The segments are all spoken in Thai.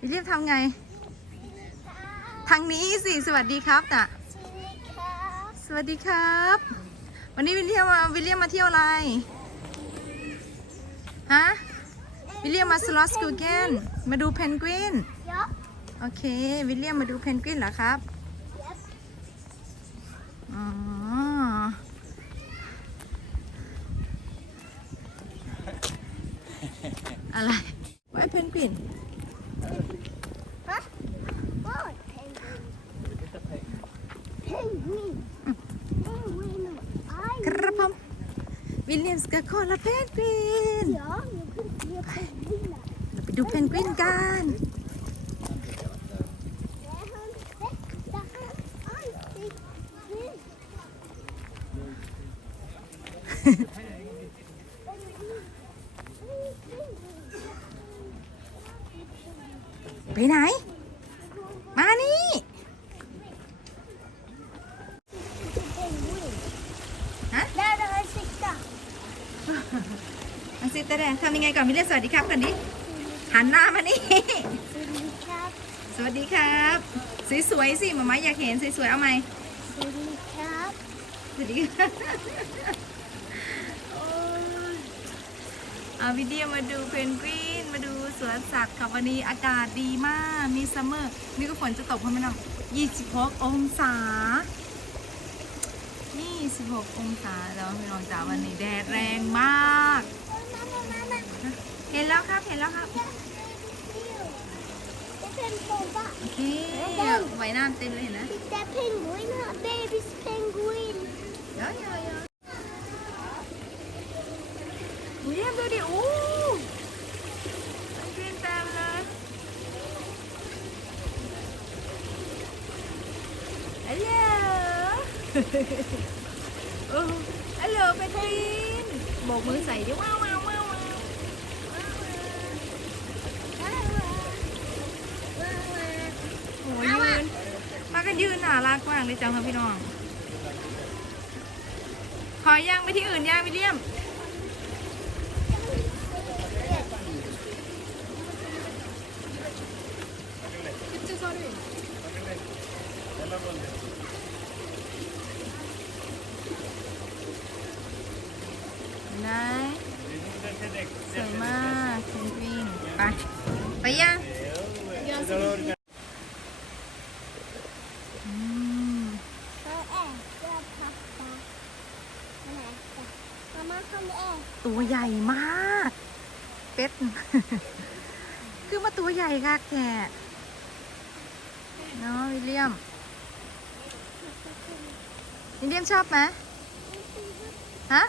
วิลเลียมทำไง ทางนี้สิ สวัสดีครับน่ะ สวัสดีครับ วันนี้วิลเลียมมาวิลเลียมมาเที่ยวอะไร ฮะ วิลเลียมมาสลอสกูเกนมาดูเพนกวิน Yup. โอเค วิลเลียมมาดูเพนกวินเหรอครับ Yep. อ๋อ อะไรไว้เพนกวิน Huh? What? Penguin. Penguin. Penguin. I ครับผมวิลเลียมส์กับคนละเพนกวินเราไปดูเพนกวินกันไปไหน มานี่ Penguin. Hả? Där har jag siktat. มาสิตาแดง ทำยังไงก่อนวิลเลียมสวัสดีครับกันดิหันหน้ามานี่ Sillycat. สวัสดีครับ สวยๆสิหมาม้าอยากเห็นสวยๆเอาไหม Sillycat. สวัสดีครับโอ้ยเอาวิดีโอมาดูเพนกวินมาดูสวนสัตว์ค่ะวันนี้อากาศดีมาก มีซัมเมอร์มีก็ฝนจะตกเพราะมันน้ำ26 องศา26องศาแล้วพี่น้องจ๋าวันนี้แดดแรงมาก Mamma, mamma. เห็นแล้วครับเห็นแล้วครับโอเคไว้น้ำเต็มเลยเห็นะ Titta, penguin här. Babys penguin. เยอะเยอะเยอะเยี่ยดูดิโอ้กินเต็มเลยฮัลโหลฮัลโหลเป็นกวินโบกมือใส่ดิว้าวว้าวว้าวว้าวโอ้ยยืน มากันยืนน่ารักมากเลยจังค่ะพี่น้อง ขอย่างไปที่อื่นย่างวิลเลียม ไหนสวยมากเพนกวินไป ไปย่างอืม Jag äter pappa. Han äter. Mamma kan äta. ตัวใหญ่มาก เป็ด คือมาตัวใหญ่ค่ะแกเนาะวิลเลียม วิลเลียมชอบไหมฮะ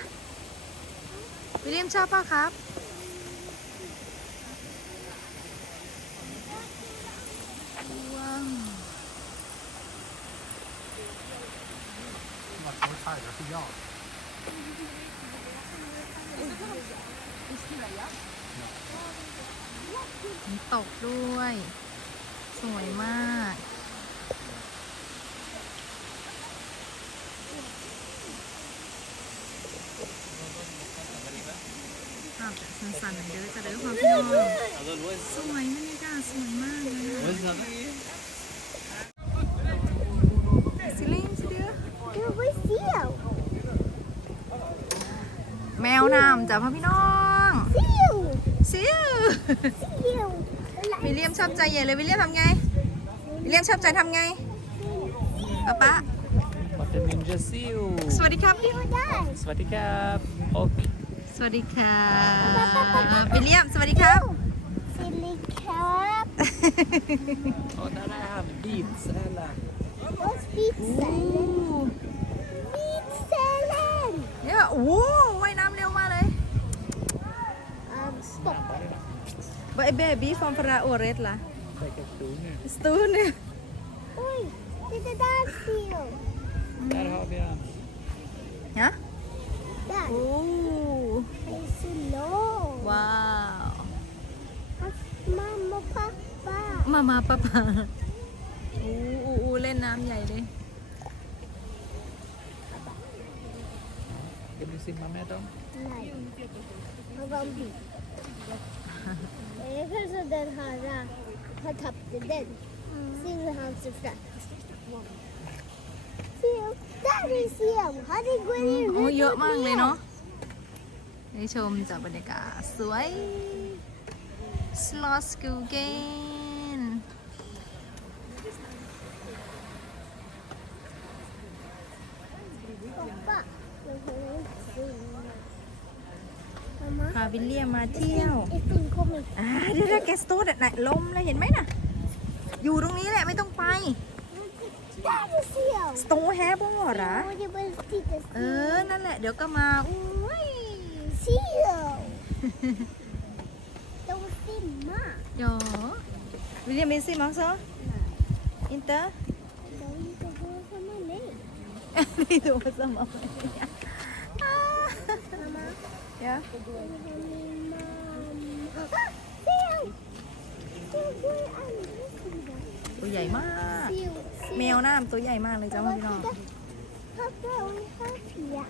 วิลเลียมชอบป่ะครับ ว้าว Vart var det för jag? ฝ นตกด้วย สวยมากภาพแบบสั้นๆเดี๋ยวจะได้ความพี่น้องสวยบรรยากาศสวยมากเลยสิลิงสิเดียว Du får se. แมวน้ำจ้ะพ่อพี่น้อง Siu. ซิว Siu. วิลเลียม ชอบใจใหญ่เลยวิลเลียมทำไงวิลเลียมชอบใจทำไงป๊าป๊า Vart är min Jessil? สวัสดีครับ Där. สวัสดีครับ och สวัสดีครับวิลเลียมสวัสดีครับ Sillycat. och där är han vitsälen. Och spitsälen. Vitsälen. เนี่ยโอ้โหว่ายน้ำเร็วมากเลย Um, stopp. ไอเบบี้ฟอร์มฟราโอเร สล่ะ Stackars unge. สตูนเนี่ย Oj, titta där Siu. Där har vi han. ฮะ Där. โอ้ Han är så lång. ว้าว Hans mamma och pappa. มามาป้าป้าโอ้โอ้โอ้เล่นน้ำใหญ่เลย Vill du simma med dem? Nej. Vad var en bil? Det är kanske den här. Han tappade den. Ser hur han ser fram. Ser, där är Siam. Han går in โอ้เยอะมากเลยเนาะได้ชมจากบรรยากาศสวย Slot School Game Pappa, jag får inte simma. Mamma, พาวิลเลียมมาเที่ยว ett film kommer. อ่าเดี๋ยวเดี๋ยวแกสโตดน่ะลมเลยเห็นไหมน่ะ อยู่ตรงนี้แหละไม่ต้องไป Där är Siam. สโตแฮบอเหรอ Och jag bara titta. เออ นั่นแหละ เดี๋ยวก็มาอุ้ย Siam. De simmar. ยอวิลเลียมเป็นซิมังซออินเตอร์ De inte går samma mig. นี่ดูสมอง Mamma, ยะ jag vill ha min mamma. Ah, Siam! Jag går i andra sidan. ตัวใหญ่มาก Siam, แมวน้ำตัวใหญ่มากเลยจ้าพี่น้อง Pappa, och här Pia.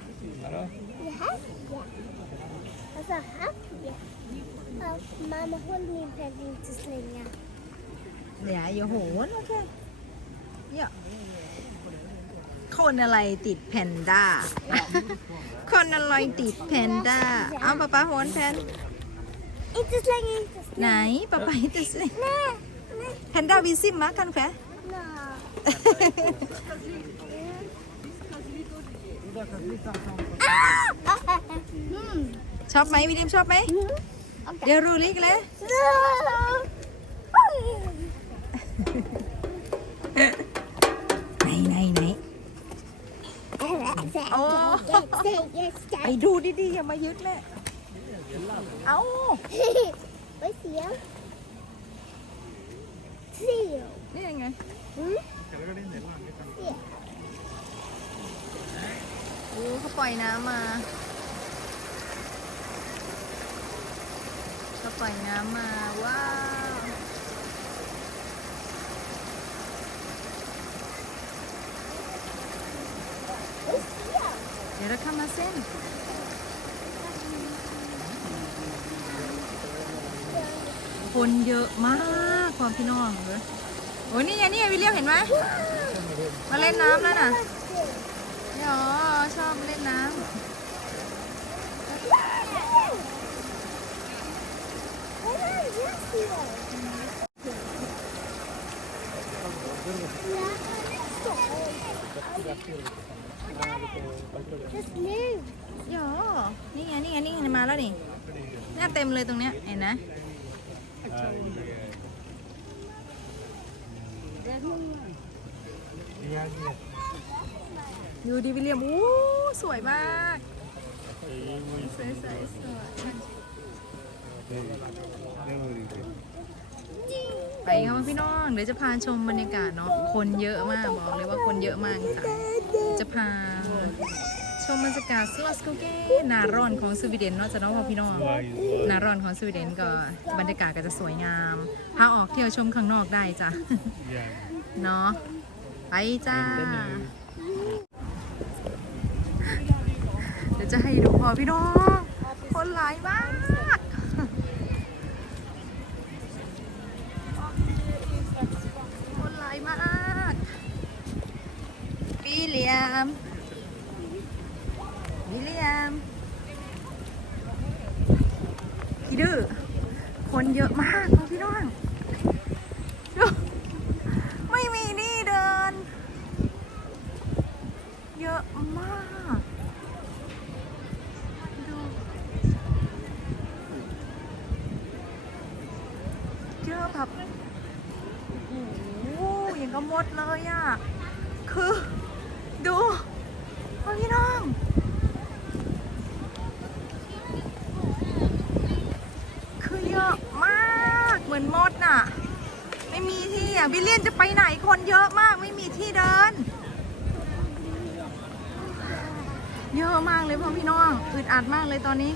Hallå? Det här Pia. Alltså här Pia. Ja, mamma, håll min penna inte slänga. เดี๋ยวอย่าโหนโอเคเยอะ คนอะไรติดแพนด้า คนอะไรติดแพนด้า เอาป๊าป๊าโหนแพน Inte slänga, inte ไหน slänga. ป๊าป๊าจะสิ Nej, nej. แพนด้าวิซิมมากันแคว Nej. Mm. ชอบไหมวิลเลียมชอบไหม Okej. เดี๋ยวรู้ลิกเลยไห โอ้ไปดูดีๆอย่ามายึดเลยเอา Vad ser Ser นี่ยังไง Mm. โอ้เขาปล่อยน้ำมาเขาปล่อยน้ำมาว้าว เดี๋ยวเราเข้ามาเส้นคนเยอะมากความพี่น้องเลยโอ้ยนี่ไงนี่ไงวิลเลียมเห็นไหมมาเล่นน้ำแล้วน่ะนี่อ๋อชอบเล่นน้ำ Just nu. หยนี่ไงนี่ไงนี่ไงมาแล้วนี่เนี่เต็มเลยตรงเนี้ยเห็นนะดูดิวิลเลียมอู้สวยมากสวยสวยสวยไปค่ะพี่น้องเดี๋ยวจะพาชมบรรยากาศเนาะคนเยอะมากบอกเลยว่าคนเยอะมากค่ะ จะพาชมบรรยากาศสลัสกูเก้นาร้อนของสวีเดนเนาะจะเน้องพี่น้องนาร้อนของสวีเดนก็บรรยากาศก็จะสวยงามพาออกเที่ยวชมข้างนอกได้จ้ะเนาะไปจ้าเดี๋ยวจะให้ดูพอพี่น้องคนหลายมาก คนหลายมาก วิลเลียม วิลเลียม พี่ดื้อ คนเยอะมากพี่น้องดูไม่มีนี่เดิน เยอะมาก ดู เยอะแบบโอ้โหอย่างกับมดเลยอะ คือ ดูพ่อพี่น้อง คือเยอะมาก เหมือนมดน่ะ ไม่ี่ยวิลเลียนจะไปไหนคนเยอะมากไม่มีที่เดิน เยอะมากเลยพ่อพี่น้องอึดอัดมากเลยตอนนี้